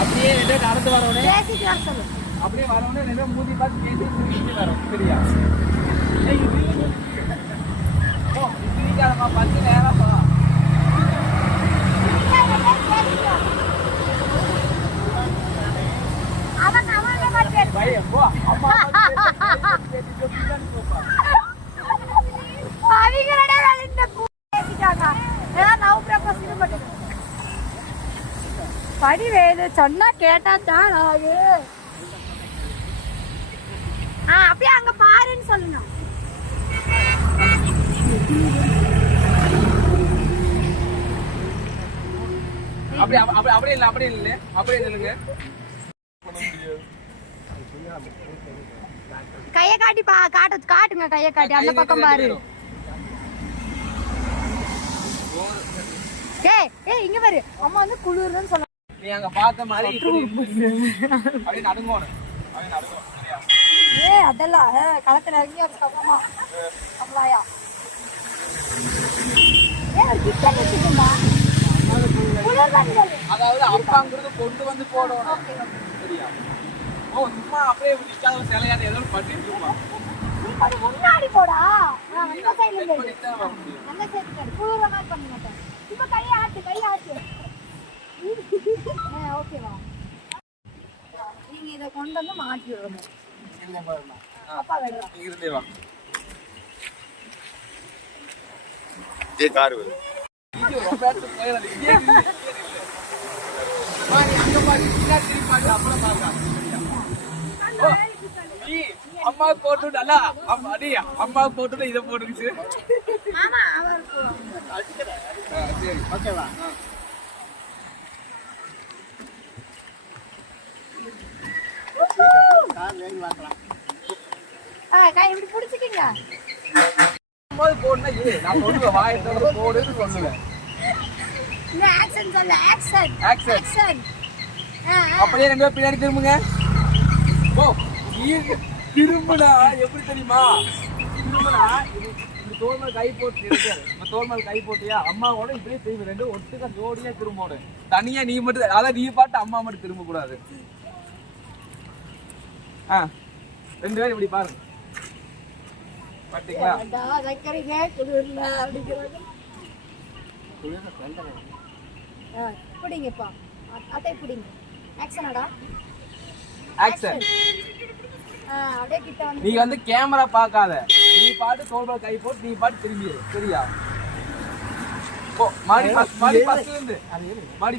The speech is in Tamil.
அப்படியே நடந்து வரவனே பேசிக்கலாம் சொல்லு. அப்படியே வரவனே ரெண்டு மூஞ்சி பார்த்து பேசி திரும்பி வரும். சரியா? இதுக்காரமா பார்த்து நேரா போ. அவன் அவனே பாத்து பையன் போ. அம்மா அவங்களோட இந்த பேசிட்டாங்க. ஏன் நவ பிரபோஸ் பண்ணு. படி வேது சொன்னா கேட்டா தான் ஆகு. அப்படியே அங்க பாருன்னு சொல்லுங்க. அப்படி இல்லைங்க. கைய காட்டி காட்டுங்க. கைய காட்டி அந்த பக்கம் பாரு. ஏய் இங்க பாரு. அம்மா வந்து குளிர்னு சொன்னா. நீ அங்க பார்த்த மாதிரி அப்படியே நடுங்கோணும். அதெல்லாம் களத்துல இறங்கி ஒரு சகமா அம்லாயா. கிச்சன் வச்சுக்கோமா. அதாவது அப்பாங்கிறது கொண்டு வந்து போடணும். சரியா? ஓ சும்மா அப்படியே நிக்காத சிலையாத ஏதோ பண்ணிட்டுமா. நீ முன்னாடி போடா. அந்த சைடுல இருந்து. அந்த சைடுல பூரா மாதிரி பண்ண மாட்டேன். இப்ப கைய ஆட்டு. ஓகேவா? நீங்க இத கொண்டு வந்து மாட்டி விடணும். இல்ல பாருமா. அப்பா வேடா. இங்க இருந்தே வா. ये कार है இது ரொம்ப பேட்டு போயிரல. இங்கே இல்ல. நீ அங்க பாரு. இங்க திருப்பி பாரு. அப்புறம் பாருங்க. நீ அம்மா போட்டுடல. அம்மா போட்டுட்டு இத போட்டுச்சு. மாமா அவர் போலாம். சரி. ஓகேவா? கை இப்படி புடிச்சுக்கீங்க. போது போடுனா இது நான் சொல்லுவேன். வாயில போடுன்னு சொல்லுவேன். இந்த ஆக்சன் சொல்ல. ஆக்சன். அப்படியே ரெண்டு பேரும் பின்னாடி திரும்புங்க. ஓ நீ திரும்புனா எப்படி தெரியுமா? திரும்புனா இந்த தோல் மேல கை போட்டு இருக்காரு. இந்த தோல் மேல கை போட்டியா அம்மாவோட இப்படியே திரும்பி ரெண்டு ஒட்டுக்கா ஜோடியா திரும்பணும். தனியா நீ மட்டும் அதான் நீ பாட்டு அம்மா மட்டும் திரும்ப கூடாது. ரெண்டு பேரும் இப்படி பாருங்க. பாத்தீங்களா? புடிங்கப்பா. அட்டை புடிங்க. ஆக்சனடா. ஆக்சன். அப்படியே கிட்ட வந்து நீ வந்து கேமரா பார்க்காத. நீ பாட்டு தோல் மேல கை போட்டு நீ பாட்டு திரும்பிடு. சரியா? ஓ மாடி ஃபர்ஸ்ட்ல இருந்து மாடி